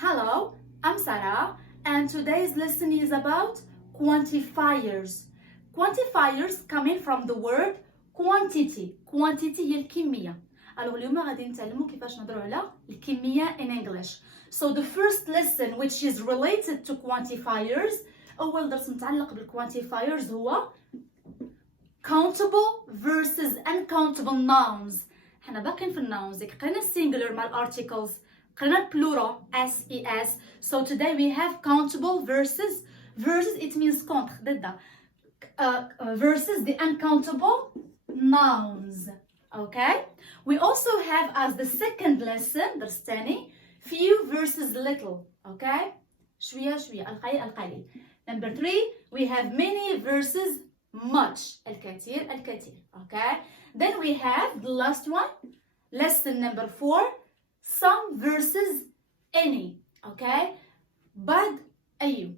Hello, I'm Sara, and today's lesson is about quantifiers. Quantifiers coming from the word quantity. Quantity هي الكمية. Alors اليوم غادي نتعلموا كيفاش نهضروا على الكمية in English. So the first lesson which is related to quantifiers, أول درس متعلق بالquantifiers هو countable versus uncountable nouns. حنا باقيين في الناونز، قرينا singular مع الارتيكلز، قرينا plural S-E-S. So today we have countable versus it means contre ضد versus the uncountable nouns. Okay? We also have as the second lesson درس تاني few versus little. Okay? شوية شوية القليل. Number 3 we have many versus much الكثير. Okay? Then we have the last one, lesson number 4, some versus any. Okay? But أيو.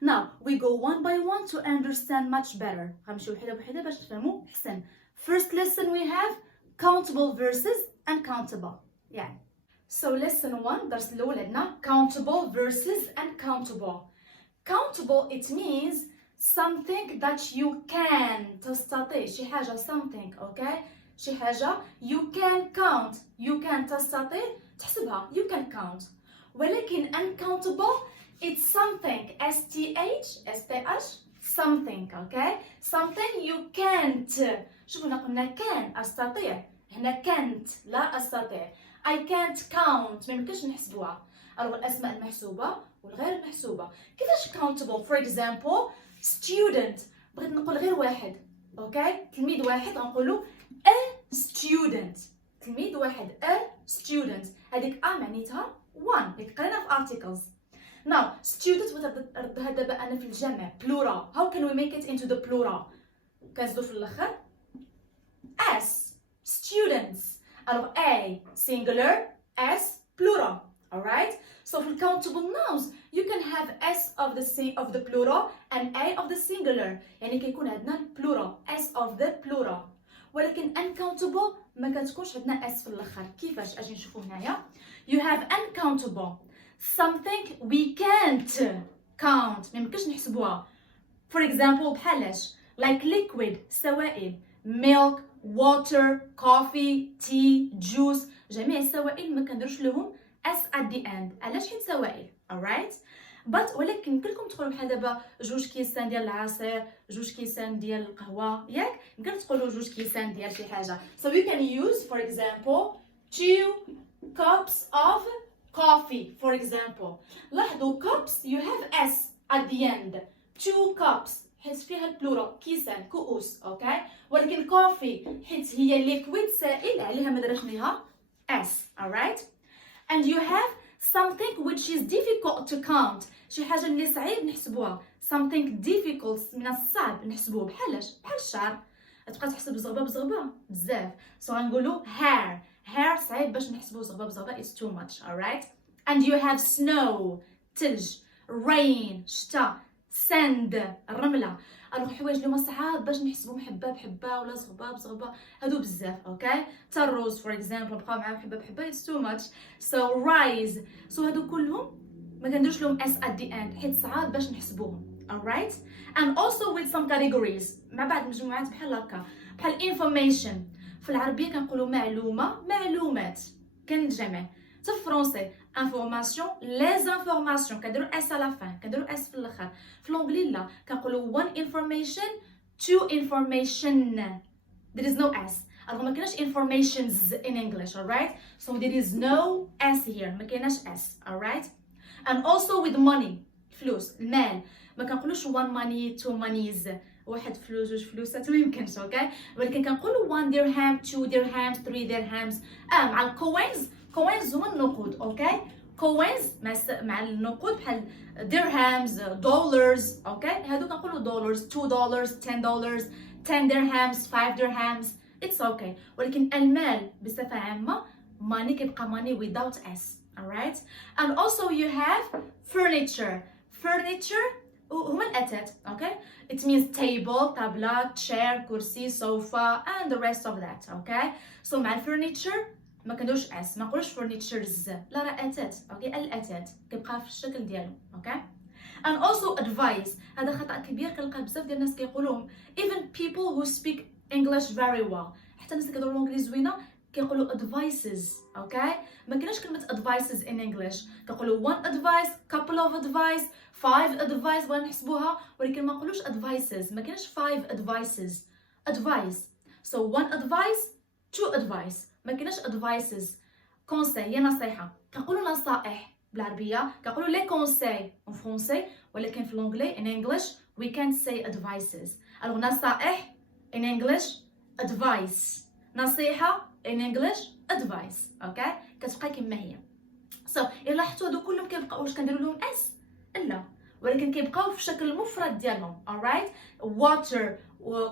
Now we go one by one to understand much better. غنمشيو وحدة بوحدة باش تفهموا أحسن. First lesson we have countable versus uncountable. Yeah. So lesson 1 درس الأول عندنا countable versus uncountable. Countable it means something that you can تستطيع شي حاجة something. Okay? شي حاجة you can count. You can تستطيع تحسبها. You can count. ولكن uncountable it's something S-T-H something. Okay? Something you can't. شوفوا هنا قلنا can أستطيع، هنا can't لا أستطيع. I can't count ما يمكنش نحسبوها. ألوغ الأسماء المحسوبة والغير المحسوبة. كيفاش countable؟ For example student بغيت نقول غير واحد. أوكي؟ تلميذ واحد غنقولو a student. تلميذ واحد a student. هذيك a معنيتها one. هيك قرينا في articles. Now student ردها دابا أنا في الجمع plural. How can we make it into the plural؟ كنزيدو في الآخر S students. Alors A singular, S plural. Alright? So for countable nouns, you can have S of the plural and A of the singular. يعني كيكون عندنا plural S of the plural. ولكن uncountable ما كتكونش عندنا S في الآخر. كيفاش؟ أجي نشوفو هنايا. You have uncountable. Something we can't count. ما يمكنش نحسبوها. For example بحالاش like liquid سوائل milk water, coffee, tea, juice. جميع السوائل ما كنديروش لهم S at the end. علاش؟ حيت سوائل. alright? But ولكن يمكن لكم تقولوا بحال دابا جوج كيسان ديال العصير، جوج كيسان ديال القهوة، ياك؟ يمكن تقولوا جوج كيسان ديال شي حاجة. So you can use for example 2 cups of coffee for example. لاحظوا cups you have S at the end. 2 cups حيت فيها البلورال كيسان كؤوس. اوكي ولكن كوفي حيت هي ليكويد سائل عليها ما درنا ليها اس. alright? And you have something which is difficult to count. شي حاجه اللي صعيب نحسبوها. something difficult من الصعب نحسبوه بحالاش؟ بحال الشعر تبقى تحسب زغبه بزاف. so غنقولوا hair صعيب باش نحسبوه زغبه it's too much. alright? And you have snow تلج rain شتا sand الرمله. الوغ حوايج اللي هما صعاب باش نحسبهم حبه بحبه ولا زغبه بزغبه هادو بزاف. اوكي تا الروز فور اكزامبل بقاو معاهم حبه بحبه it's too much. so rise. so هادو كلهم ما كنديروش لهم s at the end حيت صعاب باش نحسبوهم. alright? and also with some categories مع بعض المجموعات بحال هكا بحال information. في العربيه كنقولوا معلومات كان الجمع. في الفرنسي information les informations كنديروا اس à la fin كنديروا اس في الاخر. في الانجليزي لا كنقولوا one information two information there is no s. الوغ ما كايناش informations in English. alright? so there is no s here ما كايناش s. alright? and also with money فلوس المال ما كنقولوش one money two monies واحد فلوس جوج فلوسات ما يمكنش. اوكي ولكن كنقولوا 1 درهم 2 درهم 3 درهمز. مع الكوينز هما النقود. اوكي كوينز مع النقود بحال درهمز دولارز. اوكي هادو كنقولوا دولارز 2 دولار 10 دولار 10 درهمز 5 درهمز it's okay. ولكن المال بصفه عامه money كيبقى money without s. alright? and also you have furniture هما الأثاث. okay it means table طابلة chair كرسي sofa and the rest of that. okay so مع furniture ما كنديروش اس، ما نقولوش furnitures، لا راه اتات. اوكي الاتات كيبقى في الشكل ديالو. اوكي and also advice، هذا خطأ كبير كنلقاه بزاف ديال الناس كيقولوهم even people who speak English very well، حتى الناس اللي كيهضروا الانجليزي زوينه كيقولوا advices. اوكي ما كايناش كلمه advices in English، كيقولوا one advice couple of advice 5 advice بغينا نحسبوها، ولكن ما نقولوش advices، ما كاينش 5 advices advice. so one advice 2 advice، ما كايناش advices. conseil هي نصيحه، كنقولوا نصائح بالعربيه، كنقولوا لي conseils en français، ولكن في الانجلي in English we can't say advices. alors نصائح in English advice، نصيحه in English advice. اوكي كتبقى كما هي. so الا لاحظتوا هادو كلهم كيبقاو واش كنديروا لهم اس؟ لا، ولكن كيبقاو في الشكل المفرد ديالهم. alright water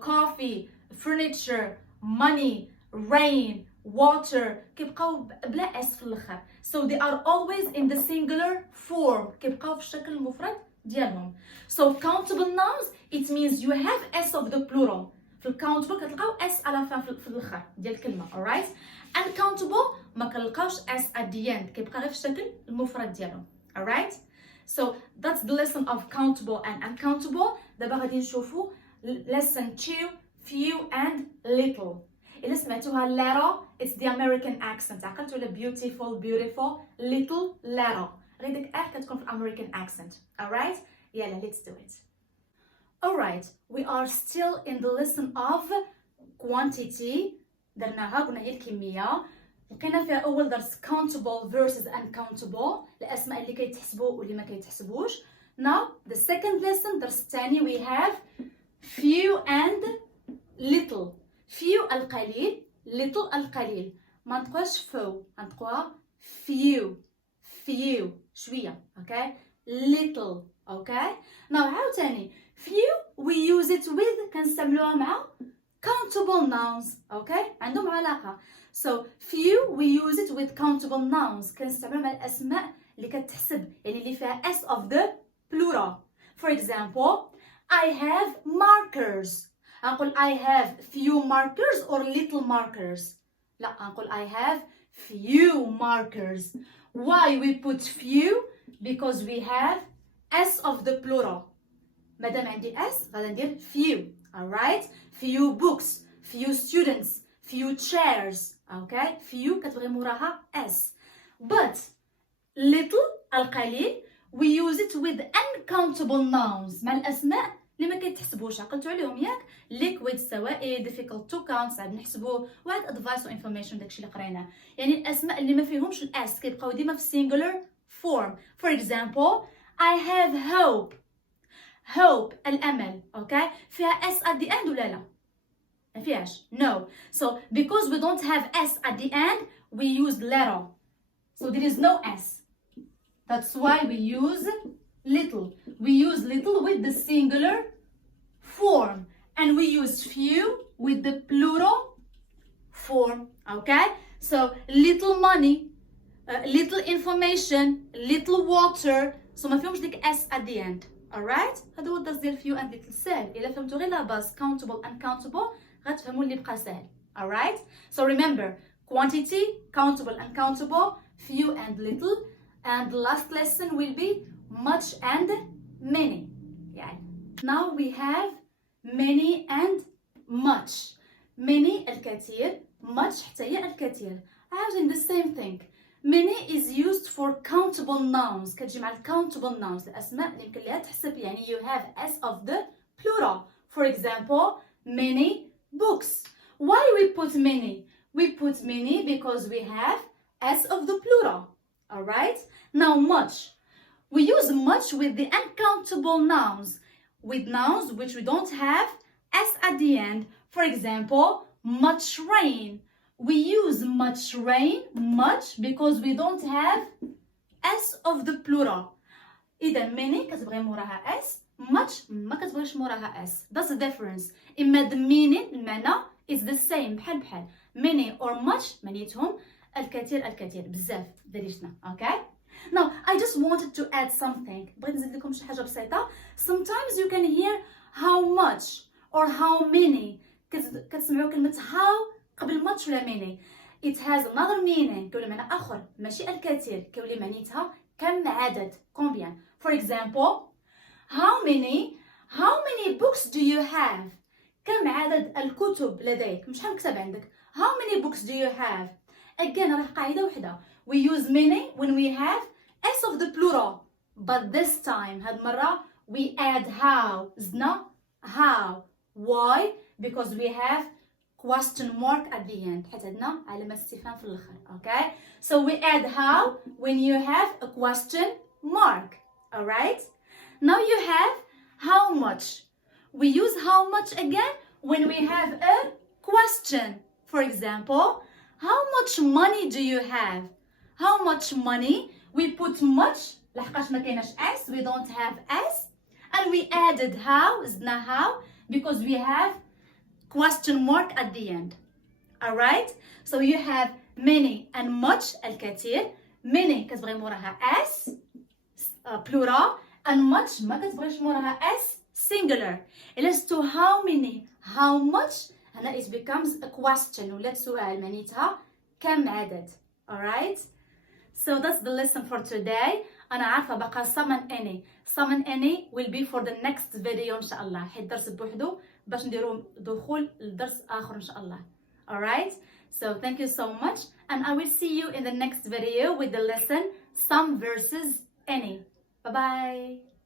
coffee furniture money rain water كيبقاو بلا اس في الاخر. so they are always in the singular form، كيبقاو في الشكل المفرد ديالهم. so countable nouns it means you have s of the plural. في الكاونتبل كتلقاو اس على في الاخر ديال الكلمه. alright uncountable ما كنلقاوش اس at the end، كيبقى غير في الشكل المفرد ديالهم. alright so that's the lesson of countable and uncountable. دابا غادي نشوفوا lesson 2 few and little. إلا سمعتوها little it's the American accent، عقلتوا على beautiful beautiful little little، غير ديك كتكون في American accent. alright يلا let's do it. alright we are still in the lesson of quantity. درناها قلنا هي الكمية، لقينا فيها أول درس countable versus uncountable، الأسماء اللي كيتحسبوا واللي ما كيتحسبوش. now the second lesson درس الثاني we have few and little. few القليل little القليل، ما نطقوهاش فو، نطقوها few شوية. اوكي little. اوكي now عاوتاني few we use it with كنستعملوها مع countable nouns. اوكي عندهم علاقة. so few we use it with countable nouns، كنستعملوها مع الأسماء اللي كتحسب يعني اللي فيها s of the plural. for example I have markers، نقول I have few markers or little markers. لا نقول I have few markers. why we put few? because we have s of the plural. مادام عندي s غادي ندير few. alright few books few students few chairs. okay few كتبغي موراها s. but little القليل we use it with uncountable nouns، مع الأسماء اللي ما كيتحسبوش. عقلتوا عليهم ياك؟ liquid سوائل difficult to count صعب نحسبوه، وهاد advice و information داكشي اللي قريناه. يعني الأسماء اللي ما فيهمش الاس كيبقاو ديما في singular form. for example I have hope الأمل. اوكي فيها s at the end ولا لا؟ ما فيهاش no. so because we don't have s at the end we use little. so there is no s. that's why we use little. we use little with the singular form and we use few with the plural form. okay so little money little information little water. so ما فيهمش ديك s at the end. alright هذا هو الدرس ديال few and little. سهل الا فهمتوا غير لا باس countable uncountable غتفهموا اللي بقى سهل. alright so remember quantity countable uncountable few and little, and the last lesson will be much and many. يعني now we have many and much. many الكثير much حتى هي الكثير. عاوزين the same thing. many is used for countable nouns، كتجي مع countable nouns الأسماء اللي يمكن ليها تحسب يعني you have s of the plural. for example many books. why we put many? we put many because we have s of the plural. alright now much. we use much with the uncountable nouns, with nouns which we don't have s at the end. for example much rain. we use much rain much because we don't have s of the plural. إذا many كتبغي موراها s، much ما كتبغيش موراها s. that's the difference. إما the meaning المعنى is the same بحال many or much معنيتهم الكثير بزاف دريجنا. okay now I just wanted to add something. بغيت نزيد لكم شي حاجه بسيطه. sometimes you can hear how much or how many. كتسمعوا كلمه how قبل much ولا many. it has another meaning كيولي معنى آخر ماشي الكثير كيولي معنيتها كم عدد combien. For example, how many books do you have؟ كم عدد الكتب لديك؟ مش شحال كتاب عندك؟ How many books do you have؟ again راه قاعدة وحدة. We use many when we have s of the plural, but this time هاد مرة we add how. زدنا how. Why? Because we have question mark at the end. حيت عندنا علامة استفهام في الآخر. Okay? So we add how when you have a question mark. Alright? Now you have how much. We use how much again when we have a question. For example, how much money do you have? How much money? We put much لحقاش ما كايناش s, we don't have s, and we added how, زدنا how, because we have question mark at the end. Alright? So you have many and much الكثير. Many كتبغي موراها s plural, and much ما كتبغيش موراها s singular. It is to how many, how much, هنا it becomes a question ولات سؤال معنيتها كم عدد. Alright? So that's the lesson for today. أنا عارفة بقى some and any. Some and any will be for the next video إن شاء الله. حيت درس بوحدو باش نديرو دخول لدرس آخر إن شاء الله. Alright? So thank you so much, and I will see you in the next video with the lesson some versus any. Bye bye.